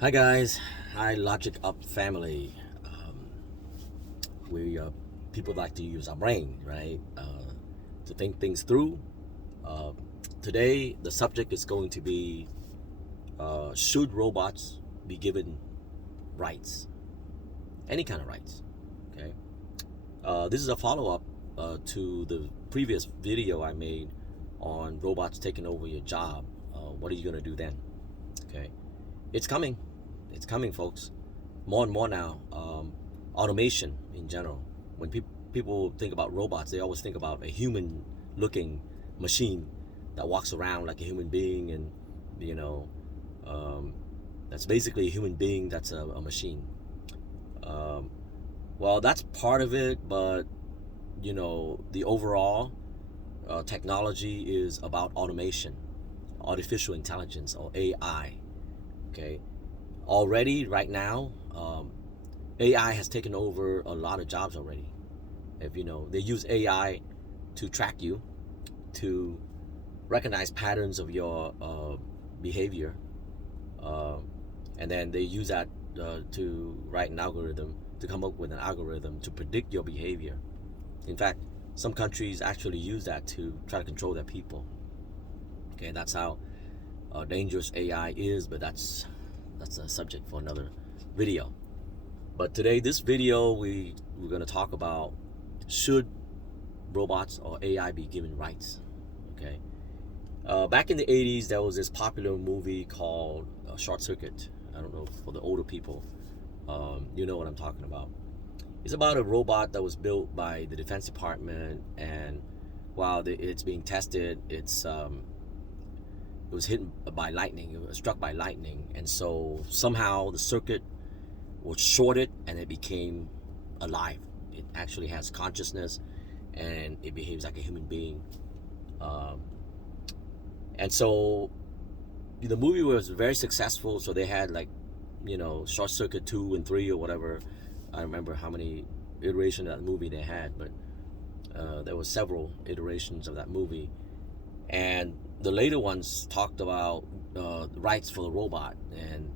Hi guys, hi Logic Up family. We People like to use our brain, right, to think things through. Uh, Today, the subject is going to be should robots be given rights, any kind of rights? Okay. This is a follow up to the previous video I made on robots taking over your job. What are you going to do then? Okay. It's coming. It's coming, folks. More and more now. Automation in general. When people think about robots, they always think about a human-looking machine that walks around like a human being, and you know, um, that's basically a human being. That's a machine. Um, well, that's part of it, but the overall technology is about automation, artificial intelligence, or AI. Okay, already right now, AI has taken over a lot of jobs already. If you know, they use AI to track you, to recognize patterns of your behavior, uh, and then they use that to write an algorithm, to come up with an algorithm to predict your behavior. In fact, some countries actually use that to try to control their people. Okay, that's how dangerous AI is, but that's a subject for another video. But today, this video, we're going to talk about should robots or AI be given rights. Okay. Back in the 80s, there was this popular movie called Short Circuit. I don't know, for the older people, you know what I'm talking about. It's about a robot that was built by the Defense Department, and while it's being tested, it was hit by lightning. It was struck by lightning, and so somehow the circuit was shorted, and it became alive. It actually has consciousness, and it behaves like a human being. Um, and so the movie was very successful. So they had, like, Short Circuit 2 and 3 or whatever. I don't remember how many iterations of that movie they had, but there were several iterations of that movie. And the later ones talked about rights for the robot, and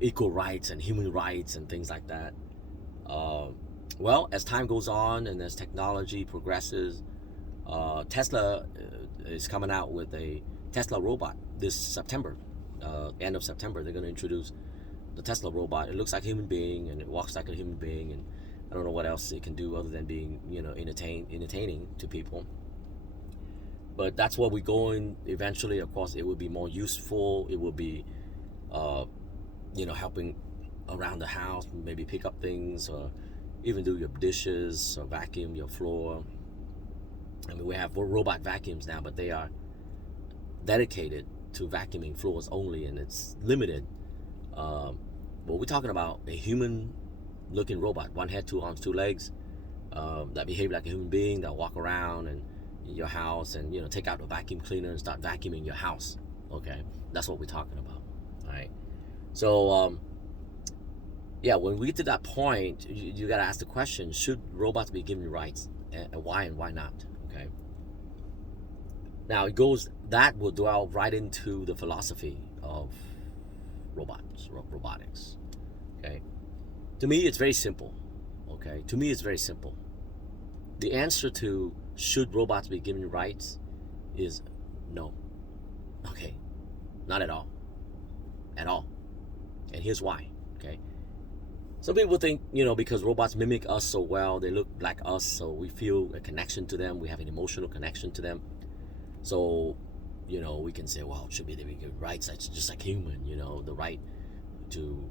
equal rights and human rights and things like that. Uh, well, as time goes on and as technology progresses, Tesla is coming out with a Tesla robot this September. End of September, they're going to introduce the Tesla robot. It looks like a human being, and it walks like a human being, and I don't know what else it can do other than being, entertaining to people. But that's where we're going eventually. Of course, it will be more useful. It will be, uh, helping around the house, maybe pick up things, or even do your dishes or vacuum your floor. I mean, we have robot vacuums now, but they are dedicated to vacuuming floors only, and it's limited. Um, but we're talking about a human-looking robot, one head, two arms, two legs, that behave like a human being, that walk around and your house, and take out the vacuum cleaner and start vacuuming your house. Okay, that's what we're talking about. All right. So yeah, when we get to that point, you got to ask the question: should robots be given rights, and why not? Okay. Now it goes that will dwell right into the philosophy of robotics. Okay. To me, it's very simple. Okay. To me, it's very simple. The answer to should robots be given rights is no. Okay. Not at all. At all. And here's why. Okay. Some people think, because robots mimic us so well, they look like us, so we feel a connection to them, we have an emotional connection to them. So, we can say, well, it should be the rights, it's just like human, the right to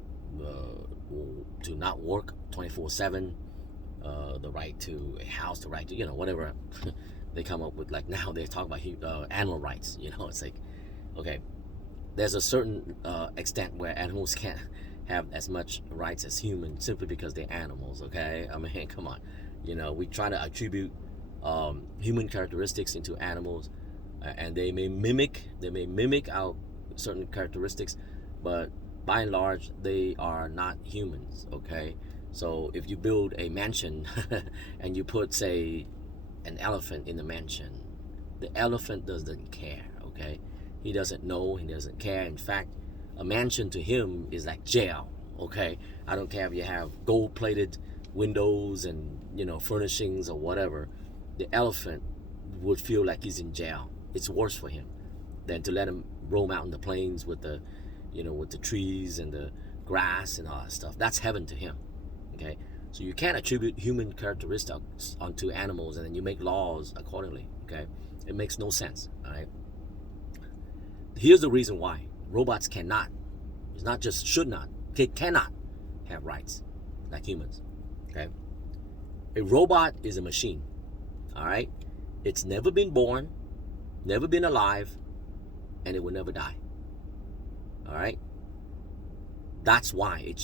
not work 24/7, the right to a house, the right to, whatever they come up with. Like now they talk about animal rights, it's like, okay, there's a certain extent where animals can't have as much rights as humans simply because they're animals. Okay, I mean, come on, we try to attribute human characteristics into animals, and they may mimic our certain characteristics, but by and large they are not humans. Okay, so if you build a mansion and you put, say, an elephant in the mansion, the elephant doesn't care. Okay, he doesn't know, he doesn't care. In fact, A mansion to him is like jail. Okay, I don't care if you have gold-plated windows and furnishings or whatever. The elephant would feel like he's in jail. It's worse for him than to let him roam out in the plains with the with the trees and the grass and all that stuff. That's heaven to him. Okay, so you can't attribute human characteristics onto animals and then you make laws accordingly. Okay, it makes no sense. All right, here's the reason why robots cannot. It's not just should not. They cannot have rights like humans. Okay, a robot is a machine. All right, it's never been born, never been alive, and it will never die. All right, that's why it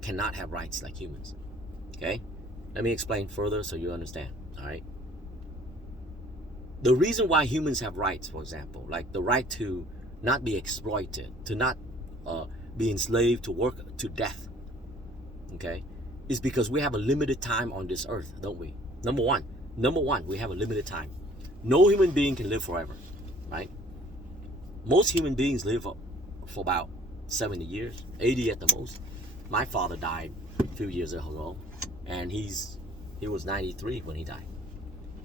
cannot have rights like humans. Okay, let me explain further so you understand. All right, the reason why humans have rights, for example, like the right to not be exploited, to not be enslaved, to work to death, okay, is because we have a limited time on this earth, don't we? Number one, we have a limited time. No human being can live forever, right? Most human beings live for about 70 years, 80 at the most. My father died a few years ago, and he was 93 when he died.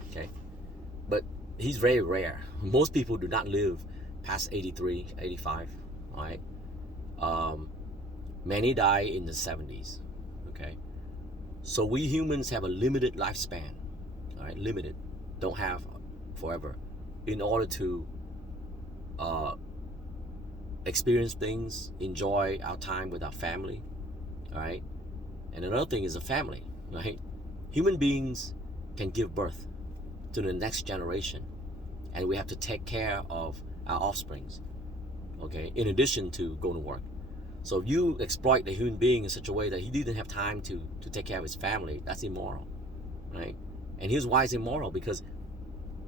Okay, but he's very rare. Most people do not live past 83, 85. All right, many die in the 70s. Okay, so we humans have a limited lifespan. All right, limited, don't have forever, in order to experience things, enjoy our time with our family. All right, and another thing is a family. Right, human beings can give birth to the next generation, and we have to take care of our offsprings. Okay, in addition to going to work. So if you exploit the human being in such a way that he didn't have time to take care of his family, that's immoral, right? And here's why it's immoral: because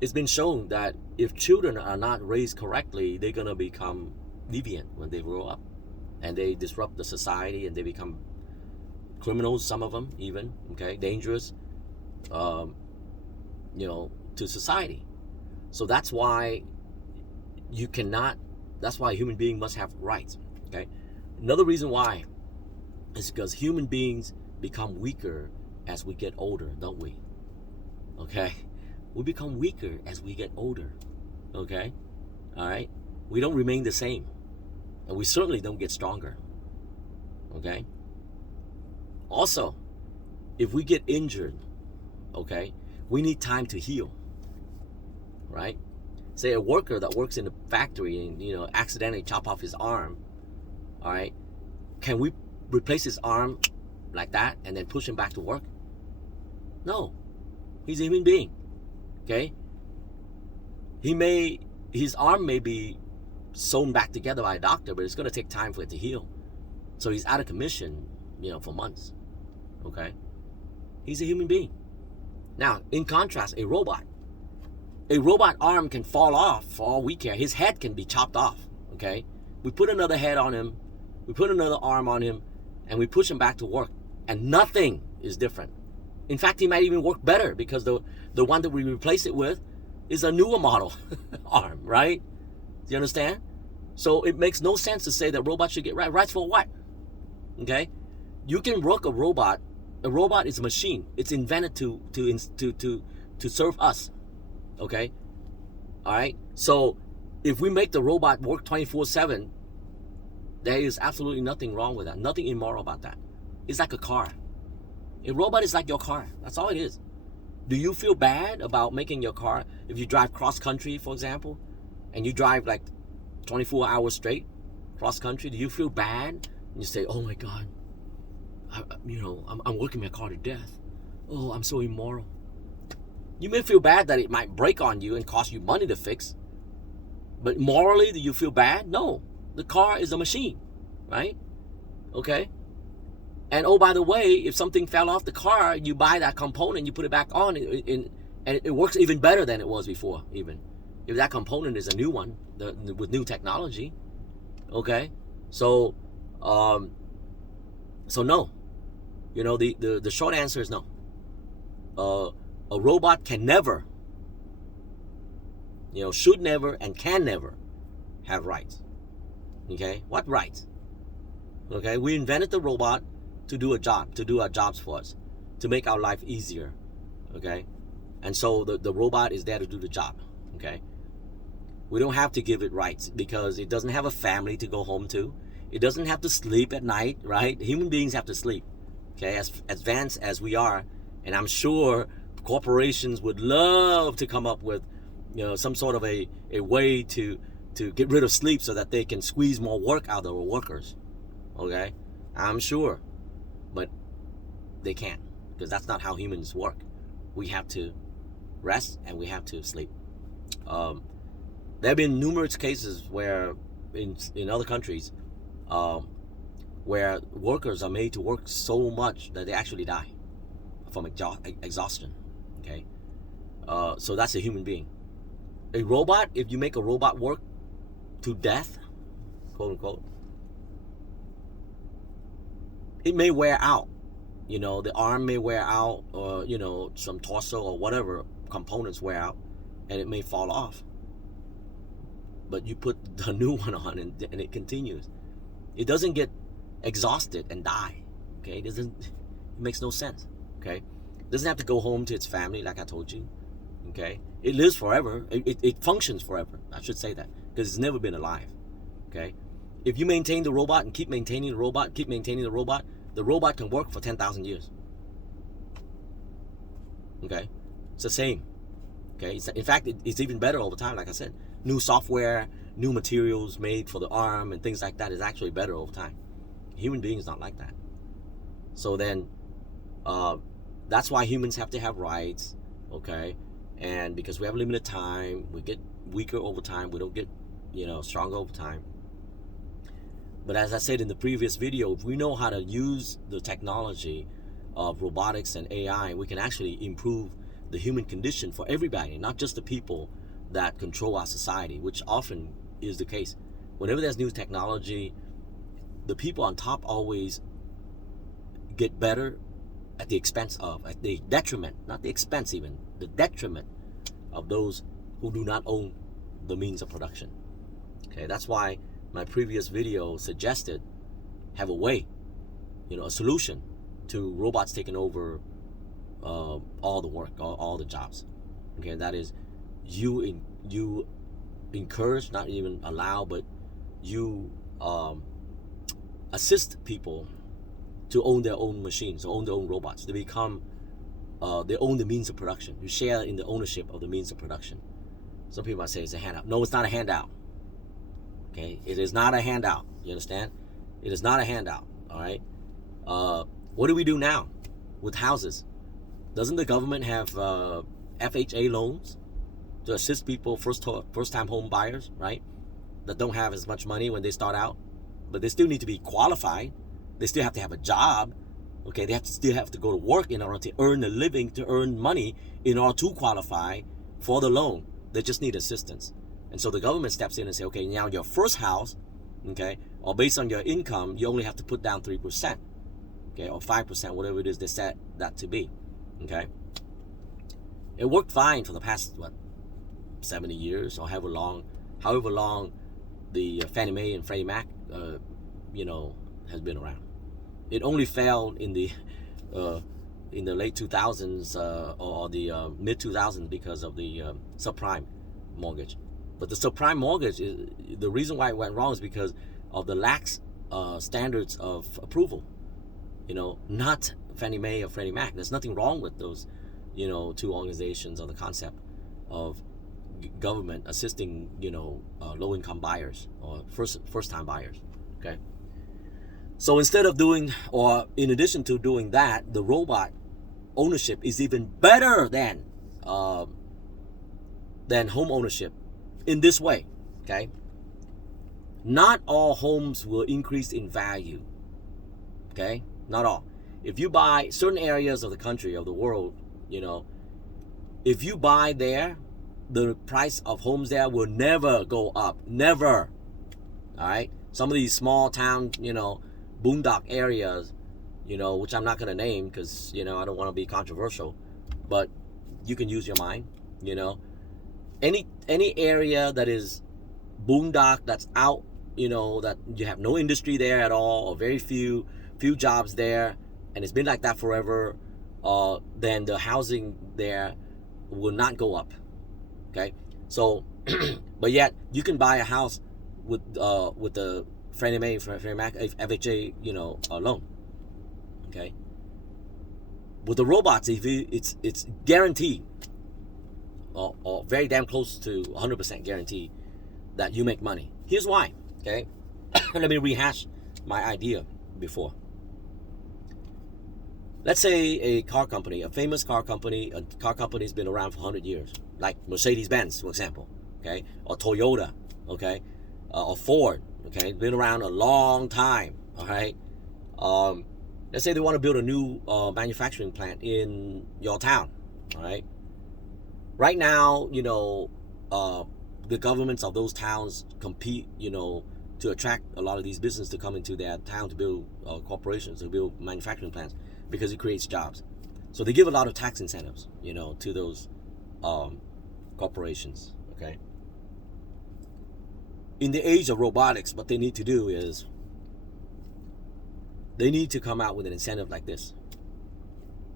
it's been shown that if children are not raised correctly, they're gonna become deviant when they grow up, and they disrupt the society, and they become criminals. Some of them even, okay, dangerous, to society. So that's why you cannot. That's why a human being must have rights. Okay. Another reason why is because human beings become weaker as we get older, don't we? Okay, we become weaker as we get older. Okay, all right. We don't remain the same, and we certainly don't get stronger. Okay. Also, if we get injured, okay, we need time to heal. Right? Say a worker that works in a factory and accidentally chop off his arm. All right, can we replace his arm like that and then push him back to work? No, he's a human being. Okay, his arm may be sewn back together by a doctor, but it's going to take time for it to heal. So he's out of commission, for months. Okay, he's a human being. Now, in contrast, a robot arm can fall off for all we care. His head can be chopped off. Okay, we put another head on him, we put another arm on him, and we push him back to work, and nothing is different. In fact, he might even work better because the one that we replace it with is a newer model arm, right? Do you understand? So it makes no sense to say that robots should get rights for what? Okay, you can work a robot. A robot is a machine. It's invented to serve us. Okay, all right. So if we make the robot work 24/7, there is absolutely nothing wrong with that. Nothing immoral about that. It's like a car. A robot is like your car. That's all it is. Do you feel bad about making your car, if you drive cross country, for example, and you drive like 24 hours straight cross country? Do you feel bad? And you say, "Oh my God, I'm working my car to death. Oh, I'm so immoral." You may feel bad that it might break on you and cost you money to fix. But morally, do you feel bad? No. The car is a machine, right? Okay? And oh, by the way, if something fell off the car, you buy that component, you put it back on, and it works even better than it was before, even. If that component is a new one, with new technology. Okay? So no. The short answer is no. A robot can never, should never and can never have rights. Okay, what rights? Okay, we invented the robot to do a job, to do our jobs for us, to make our life easier. Okay, and so the robot is there to do the job. Okay, we don't have to give it rights because it doesn't have a family to go home to. It doesn't have to sleep at night, right? Human beings have to sleep. Okay, as advanced as we are, and I'm sure corporations would love to come up with, some sort of a way to get rid of sleep so that they can squeeze more work out of their workers. Okay, I'm sure, but they can't, because that's not how humans work. We have to rest and we have to sleep. There have been numerous cases where in other countries where workers are made to work so much that they actually die from exhaustion. Okay, so that's a human being. A robot, if you make a robot work to death, quote unquote, it may wear out. The arm may wear out, or some torso or whatever components wear out, and it may fall off. But you put the new one on, and it continues. It doesn't get exhausted and die. Okay, it makes no sense. Okay, it doesn't have to go home to its family, like I told you. Okay, it lives forever. It functions forever. I should say that, because it's never been alive. Okay, if you maintain the robot and keep maintaining the robot, the robot can work for 10,000 years. Okay, it's the same. Okay, in fact, it's even better over time. Like I said, new software, new materials made for the arm and things like that is actually better over time. Human beings not like that. So then, that's why humans have to have rights. Okay, and because we have limited time, we get weaker over time. We don't get, stronger over time. But as I said in the previous video, if we know how to use the technology of robotics and AI, we can actually improve the human condition for everybody, not just the people that control our society, which often is the case. Whenever there's new technology, the people on top always get better at the detriment, not the expense even, the detriment of those who do not own the means of production. Okay, that's why my previous video suggested have a way, a solution to robots taking over all the work, all the jobs. Okay, that is, you encourage, not even allow, but you assist people to own their own machines, own their own robots. They become, they own the means of production. You share in the ownership of the means of production. Some people might say it's a handout. No, it's not a handout. Okay, it is not a handout. You understand? It is not a handout. All right. What do we do now with houses? Doesn't the government have FHA loans to assist people, first-time home buyers, right? That don't have as much money when they start out, but they still need to be qualified. They still have to have a job. Okay, they still have to go to work in order to earn a living, to earn money in order to qualify for the loan. They just need assistance. And so the government steps in and say, okay, now your first house, okay, or based on your income, you only have to put down 3%, okay, or 5%, whatever it is they set that to be, okay. It worked fine for the past 70 years or however long the Fannie Mae and Freddie Mac, has been around. It only failed in the late 2000s or the mid 2000s because of the subprime mortgage. But the subprime mortgage, the reason why it went wrong is because of the lax standards of approval. Not Fannie Mae or Freddie Mac. There's nothing wrong with those, two organizations, or the concept of government assisting, low-income buyers or first-time buyers. Okay. So instead of doing, or in addition to doing that, the robot ownership is even better than home ownership in this way. Okay. Not all homes will increase in value. Okay, not all. If you buy certain areas of the country, of the world, if you buy there, the price of homes there will never go up. Never. All right. Some of these small town, boondock areas, which I'm not going to name because, I don't want to be controversial, but you can use your mind, Any area that is boondock, that's out that you have no industry there at all, or very few jobs there, and it's been like that forever, then the housing there will not go up. Okay, so but yet you can buy a house with the Freddie Mac, FHA, loan. Okay, with the robots, it's guaranteed, or very damn close to 100% guaranteed that you make money. Here's why. Okay, let me rehash my idea before. Let's say a car company, a famous car company, a car company has been around for 100 years, like Mercedes-Benz, for example, okay, or Toyota, okay, or Ford, okay, been around a long time, all right. Let's say they want to build a new manufacturing plant in your town, all right. Right now, the governments of those towns compete, to attract a lot of these businesses to come into their town to build corporations, to build manufacturing plants, because it creates jobs. So they give a lot of tax incentives, to those corporations, okay? In the age of robotics, what they need to do is they need to come out with an incentive like this.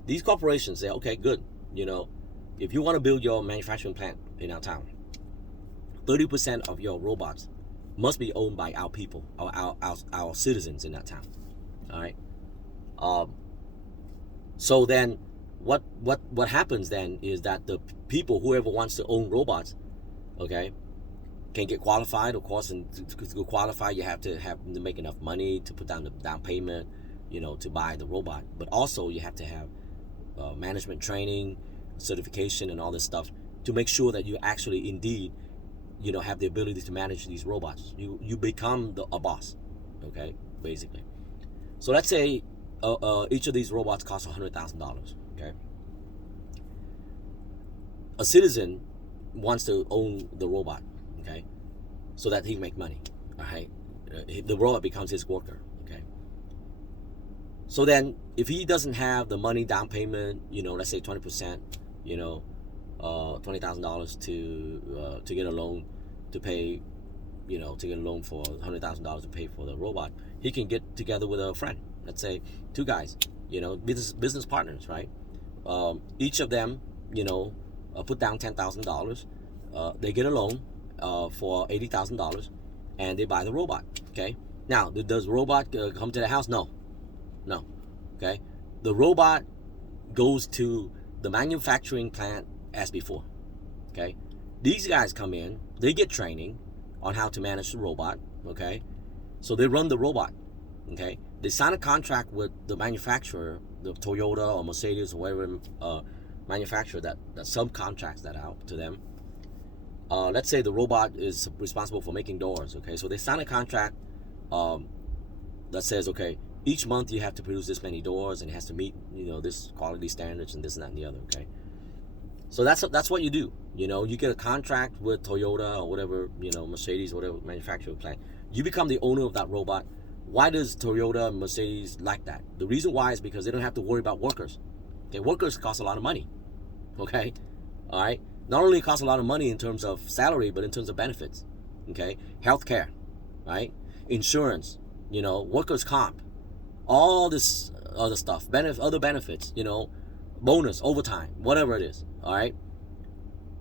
These corporations say, okay, good, if you want to build your manufacturing plant in our town, 30% of your robots must be owned by our people, our citizens in that town. All right. So then, what happens then is that the people, whoever wants to own robots, okay, can get qualified. Of course, and to qualify, you have to make enough money to put down the down payment, to buy the robot. But also, you have to have management training, certification, and all this stuff to make sure that you actually indeed have the ability to manage these robots. You become a boss, okay, basically. So let's say each of these robots costs $100,000, okay. A citizen wants to own the robot, okay, so that he can make money, all right. The robot becomes his worker, okay. So then, if he doesn't have the money down payment, let's say 20%, $20,000 to get a loan to pay, to get a loan for $100,000 to pay for the robot, he can get together with a friend. Let's say two guys, business partners, right? Each of them, put down $10,000. They get a loan for $80,000, and they buy the robot. Okay. Now, does the robot come to the house? No. Okay. The robot goes to the manufacturing plant as before. Okay. These guys come in, they get training on how to manage the robot. Okay. So they run the robot. Okay. They sign a contract with the manufacturer, the Toyota or Mercedes or whatever manufacturer that subcontracts that out to them. Let's say the robot is responsible for making doors. Okay. So they sign a contract that says, okay, each month you have to produce this many doors, and it has to meet, this quality standards and this and that and the other. Okay. So that's what you do. You get a contract with Toyota or whatever, Mercedes, whatever manufacturer plant. You become the owner of that robot. Why does Toyota and Mercedes like that? The reason why is because they don't have to worry about workers. Okay, workers cost a lot of money. Okay, all right. Not only cost a lot of money in terms of salary, but in terms of benefits. Okay, healthcare, right? Insurance, workers' comp, all this other stuff, other benefits, bonus, overtime, whatever it is. All right.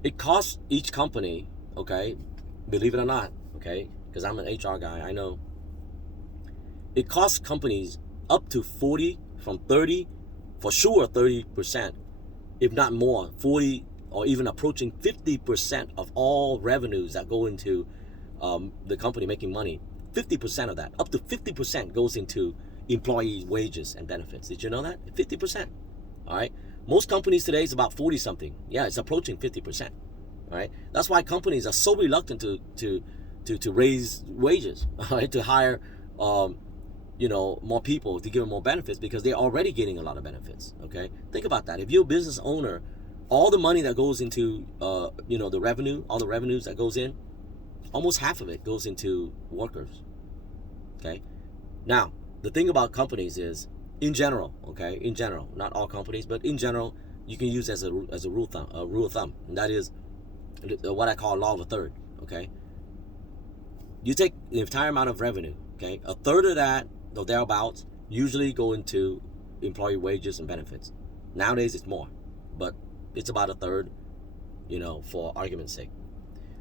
It costs each company, okay, believe it or not, okay, because I'm an HR guy, I know. It costs companies up to 30, for sure 30%, if not more, 40 or even approaching 50% of all revenues that go into the company making money. 50% of that, up to 50% goes into employee wages and benefits. Did you know that? 50%. All right. Most companies today is about 40 something. Yeah, it's approaching 50%. All right. That's why companies are so reluctant to raise wages, all right, to hire more people, to give them more benefits, because they're already getting a lot of benefits. Okay. Think about that. If you're a business owner, all the money that goes into the revenue, all the revenues that goes in, almost half of it goes into workers. Okay. Now, the thing about companies is, in general, not all companies, but in general, you can use as a rule of thumb, and that is what I call law of a third. Okay. You take the entire amount of revenue, okay? A third of that, or thereabouts, usually go into employee wages and benefits. Nowadays it's more, but it's about a third, for argument's sake.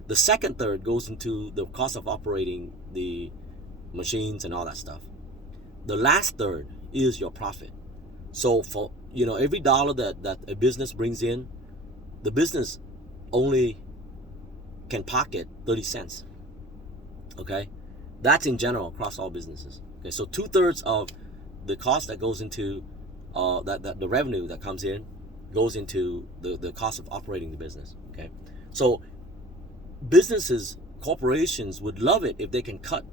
The second third goes into the cost of operating the machines and all that stuff. The last third is your profit. So for every dollar that a business brings in, the business only can pocket 30 cents. Okay, that's in general across all businesses. Okay, so 2/3 of the cost that goes into that the revenue that comes in goes into the cost of operating the business. Okay, so businesses, corporations would love it if they can cut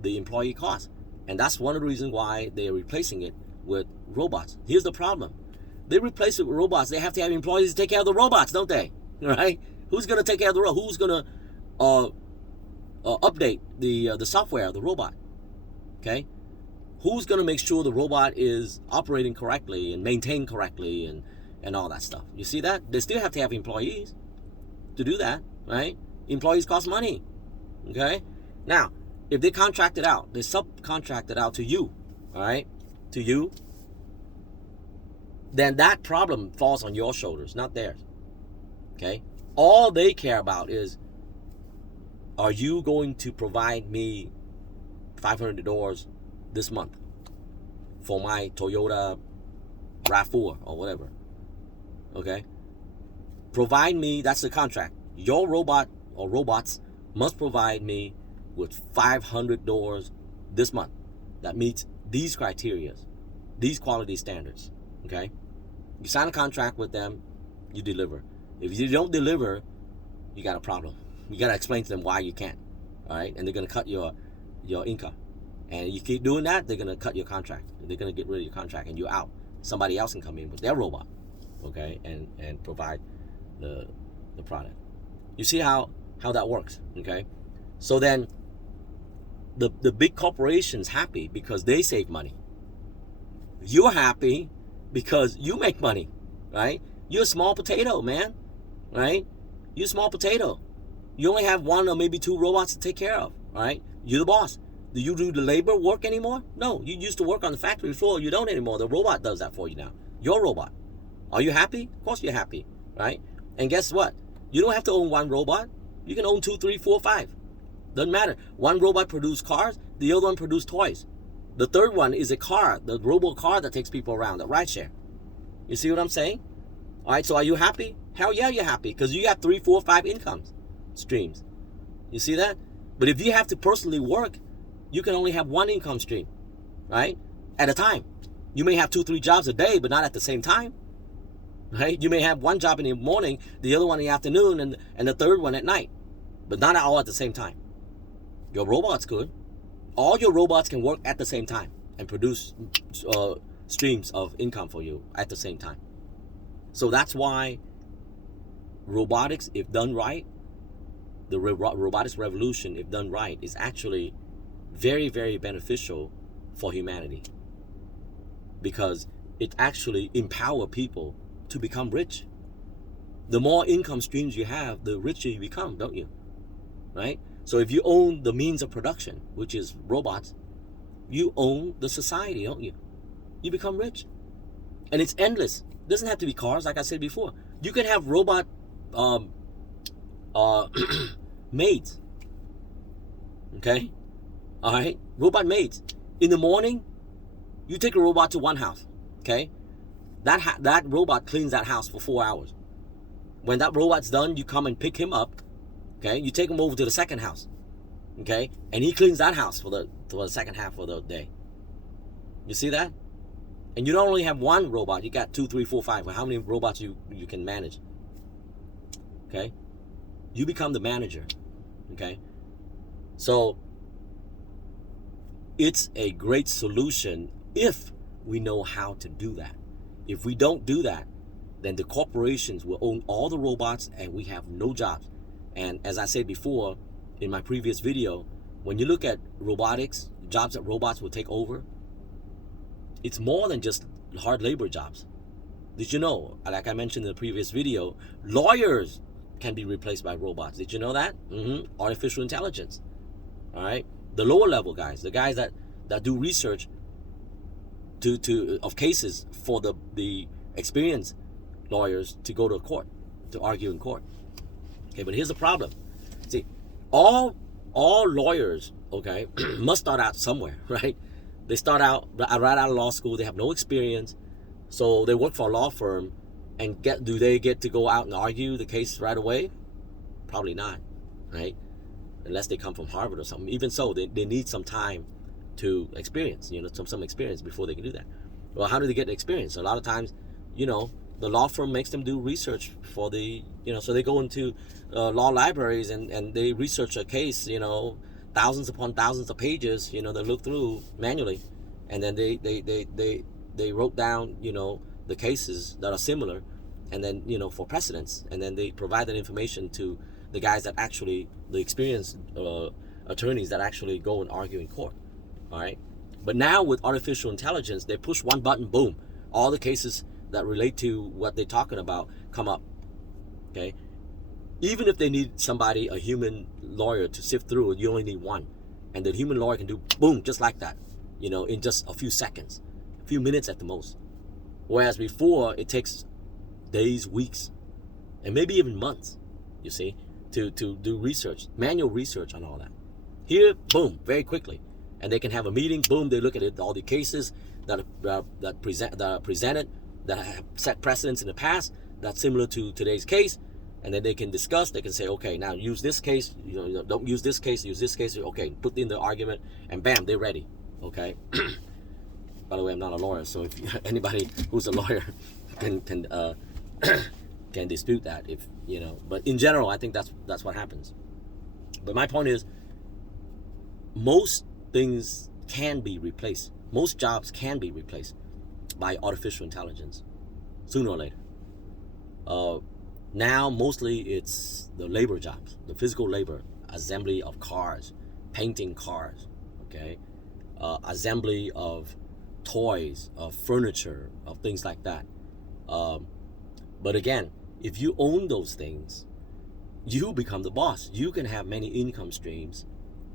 the employee cost, and that's one of the reasons why they are replacing it with robots. Here's the problem: they replace it with robots. They have to have employees to take care of the robots, don't they? Right? Who's going to take care of the robot? Who's going to update the software of the robot? Okay, who's going to make sure the robot is operating correctly and maintained correctly and all that stuff? You see that? They still have to have employees to do that, right? Employees cost money. Okay, now if they contract it out, they subcontract it out to you, all right, to you, then that problem falls on your shoulders, not theirs. Okay, all they care about is, are you going to provide me 500 doors this month for my Toyota RAV4 or whatever? Okay, provide me, that's the contract. Your robot or robots must provide me with 500 doors this month that meets these criteria, these quality standards. Okay, you sign a contract with them, you deliver. If you don't deliver, you got a problem. You got to explain to them why you can't. All right, and they're going to cut your income. And you keep doing that, they're going to cut your contract. They're going to get rid of your contract, and you're out. Somebody else can come in with their robot, okay, and provide the product. You see how that works, okay? So then the big corporations happy because they save money. You're happy because you make money, right? You're a small potato, man, right? You're a small potato. You only have one or maybe two robots to take care of, all right? You're the boss. Do you do the labor work anymore? No, you used to work on the factory floor. You don't anymore. The robot does that for you now. Your robot. Are you happy? Of course you're happy, right? And guess what? You don't have to own one robot. You can own 2, 3, 4, 5. Doesn't matter. One robot produces cars. The other one produces toys. The third one is a car, the robot car that takes people around, the rideshare. You see what I'm saying? All right, so are you happy? Hell yeah, you're happy because you got 3, 4, 5 income streams. You see that? But if you have to personally work, you can only have one income stream, right? At a time. You may have 2, 3 jobs a day, but not at the same time, right? You may have one job in the morning, the other one in the afternoon, and the third one at night, but not all at the same time. Your robots could. All your robots can work at the same time and produce streams of income for you at the same time. So that's why robotics, if done right, the robotics revolution, if done right, is actually very, very beneficial for humanity, because it actually empowers people to become rich. The more income streams you have, the richer you become, don't you? Right? So if you own the means of production, which is robots, you own the society, don't you? You become rich. And it's endless. It doesn't have to be cars, like I said before. You can have robot maids. Okay? All right? Robot maids. In the morning, you take a robot to one house. Okay? That robot cleans that house for 4 hours. When that robot's done, you come and pick him up. Okay? You take him over to the second house. Okay? And he cleans that house for the second half of the day. You see that? And you don't only have one robot, you got 2, 3, 4, 5. How many robots you can manage? Okay? You become the manager. Okay? So it's a great solution if we know how to do that. If we don't do that, then the corporations will own all the robots and we have no jobs. And as I said before in my previous video, when you look at robotics, jobs that robots will take over, it's more than just hard labor jobs. Did you know, like I mentioned in the previous video, lawyers can be replaced by robots. Did you know that? Artificial intelligence. All right, the lower level guys, the guys that do research of cases for the experienced lawyers to go to court, to argue in court. Okay, but here's the problem. See, all lawyers, okay, must start out somewhere, right? They start out right out of law school. They have no experience, so they work for a law firm, and do they get to go out and argue the case right away? Probably not, right? Unless they come from Harvard or something. Even so, they need some time to experience, some experience before they can do that. Well, how do they get the experience? A lot of times, the law firm makes them do research for so they go into law libraries and they research a case, thousands upon thousands of pages, they look through manually, and then they wrote down, the cases that are similar, and then, for precedents, and then they provide that information to the guys that actually, the experienced attorneys that actually go and argue in court. All right. But now with artificial intelligence, they push one button, boom, all the cases that relate to what they're talking about come up. Okay. Even if they need somebody, a human lawyer, to sift through it, you only need one. And the human lawyer can do boom, just like that, in just a few seconds, a few minutes at the most. Whereas before, it takes days, weeks, and maybe even months, you see, to do research, manual research on all that. Here, boom, very quickly. And they can have a meeting, boom, they look at it, all the cases that are presented, that have set precedents in the past, that's similar to today's case, and then they can discuss, they can say, okay, now use this case, don't use this case, use this case, okay, put in the argument, and bam, they're ready, okay? By the way, I'm not a lawyer, so if anybody who's a lawyer can dispute that, but in general, I think that's what happens. But my point is, most things can be replaced. Most jobs can be replaced by artificial intelligence sooner or later. Now, mostly it's the labor jobs, the physical labor, assembly of cars, painting cars, okay? Assembly of toys, of furniture, of things like that. But again, if you own those things, you become the boss. You can have many income streams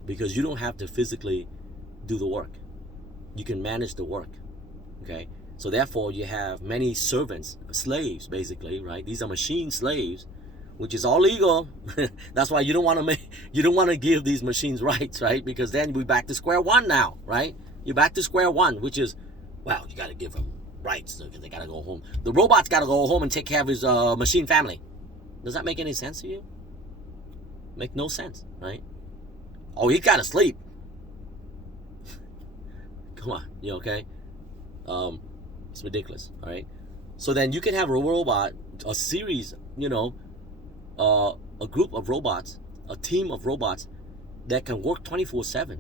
because you don't have to physically do the work. You can manage the work, okay? So therefore, you have many servants, slaves, basically, right? These are machine slaves, which is all legal. That's why you don't want to give these machines rights, right? Because then we're back to square one now, right? You're back to square one, which is, well, you got to give them rights because they got to go home. The robot's got to go home and take care of his machine family. Does that make any sense to you? Make no sense, right? Oh, he got to sleep. Come on, you okay? It's ridiculous, all right? So then you can have a robot, a series, a group of robots, a team of robots that can work 24/7,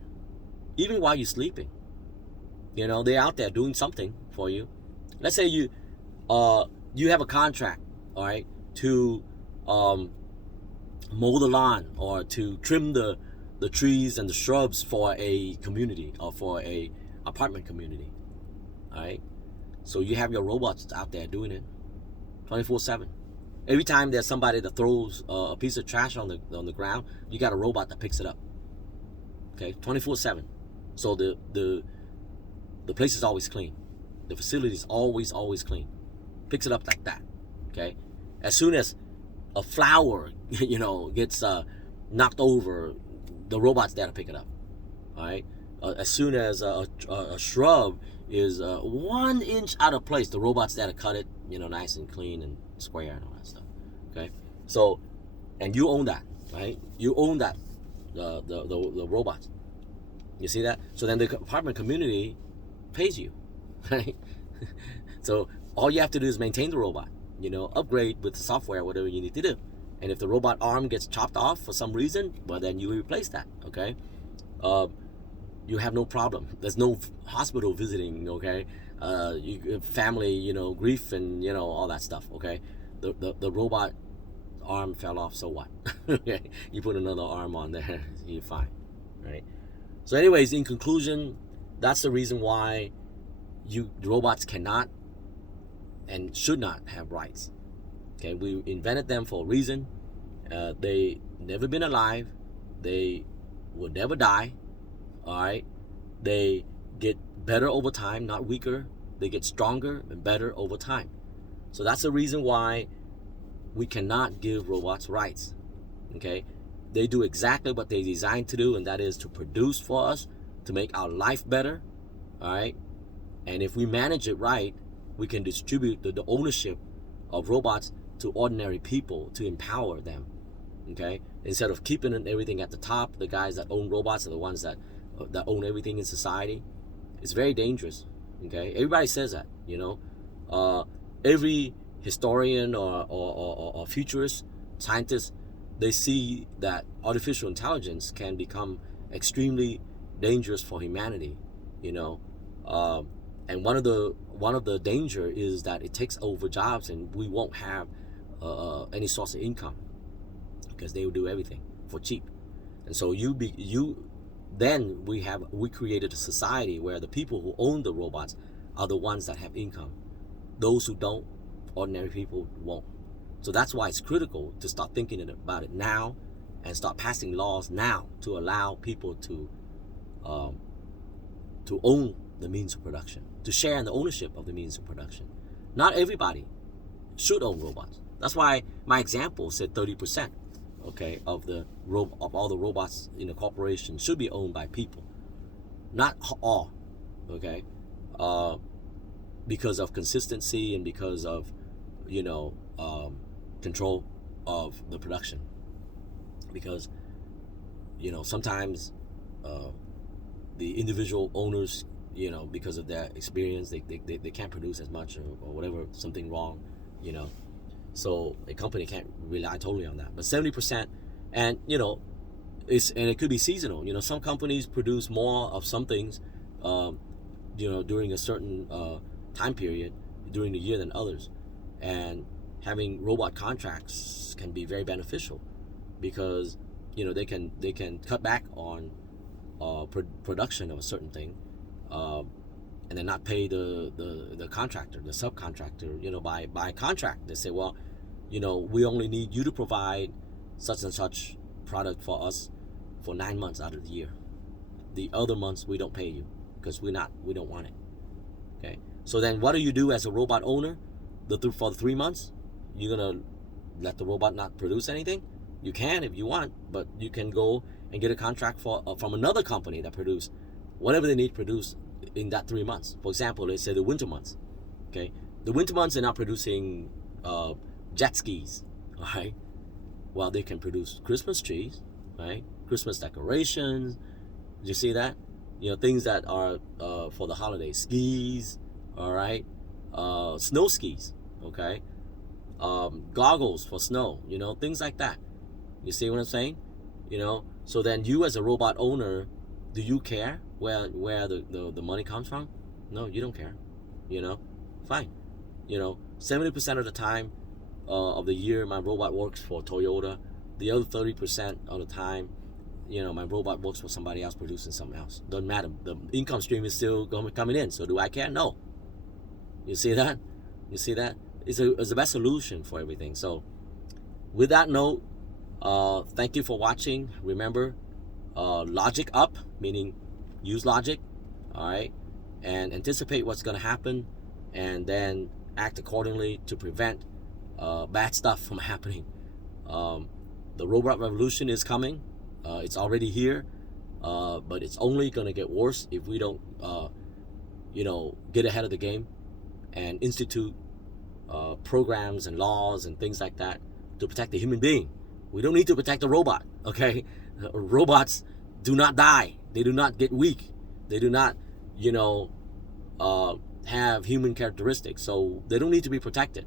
even while you're sleeping. They're out there doing something for you. Let's say you have a contract, all right, to mow the lawn or to trim the trees and the shrubs for a community or for a apartment community, all right? So you have your robots out there doing it 24/7. Every time there's somebody that throws a piece of trash on the ground, you got a robot that picks it up. Okay, 24/7. So the place is always clean. The facility is always clean. Picks it up like that. Okay, as soon as a flower gets knocked over, the robot's there to pick it up. All right. As soon as a shrub is 1 inch out of place, the robot's there to cut it, nice and clean and square and all that stuff. Okay, so, and you own that, right? You own that, the robots. You see that? So then the apartment community pays you, right? So all you have to do is maintain the robot, upgrade with the software, whatever you need to do. And if the robot arm gets chopped off for some reason, well, then you replace that, okay? You have no problem. There's no hospital visiting, okay? Family, grief and, all that stuff, okay? The robot arm fell off, so what? Okay, you put another arm on there, you're fine, right? So anyways, in conclusion, that's the reason why robots cannot and should not have rights. Okay, we invented them for a reason. They never been alive. They will never die. All right, they get better over time, not weaker. They get stronger and better over time. So that's the reason why we cannot give robots rights. Okay, they do exactly what they're designed to do, and that is to produce for us, to make our life better. All right, and if we manage it right, we can distribute the ownership of robots to ordinary people to empower them. Okay, instead of keeping everything at the top, the guys that own robots are the ones that own everything in society. It's very dangerous. Okay, everybody says that. Every historian or futurist scientist, they see that artificial intelligence can become extremely dangerous for humanity. And one of the danger is that it takes over jobs, and we won't have any source of income, because they will do everything for cheap. And so then we created a society where the people who own the robots are the ones that have income. Those who don't, ordinary people, won't. So that's why it's critical to start thinking about it now, and start passing laws now to allow people to own the means of production, to share in the ownership of the means of production. Not everybody should own robots. That's why my example said 30%. Okay, of all the robots in a corporation should be owned by people, not all. Okay, because of consistency and because of control of the production. Because sometimes the individual owners, because of their experience, they can't produce as much, or whatever, something wrong, So a company can't rely totally on that. But 70%, and it could be seasonal. Some companies produce more of some things, during a certain time period during the year than others. And having robot contracts can be very beneficial, because they can cut back on production of a certain thing, and then not pay the contractor, the subcontractor, by contract. They say, well, we only need you to provide such and such product for us for 9 months out of the year. The other months we don't pay you, because we don't want it. Okay. So then what do you do as a robot owner? For the 3 months, you're gonna let the robot not produce anything? You can if you want, but you can go and get a contract from another company that produce whatever they need to produce in that 3 months. For example, let's say the winter months. Okay, the winter months, they're not producing jet skis. All right, well, they can produce Christmas trees, right? Christmas decorations. Did you see that? Things that are for the holidays. Skis. All right, snow skis. Okay, goggles for snow. Things like that. You see what I'm saying? So then you, as a robot owner, do you care where the money comes from? No, you don't care. Fine. 70% of the time of the year, my robot works for Toyota. The other 30% of the time, my robot works for somebody else producing something else. Doesn't matter. The income stream is still coming in. So do I care? No. You see that? It's the best solution for everything. So with that note, thank you for watching. Remember, logic up, meaning use logic, all right, and anticipate what's going to happen, and then act accordingly to prevent bad stuff from happening. The robot revolution is coming. It's already here, but it's only going to get worse if we don't get ahead of the game and institute programs and laws and things like that to protect the human being. We don't need to protect the robot. Okay, robots do not die. They do not get weak. They do not have human characteristics, so they don't need to be protected.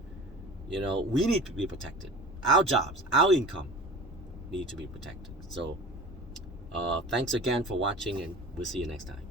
We need to be protected. Our jobs, our income need to be protected. So thanks again for watching, and we'll see you next time.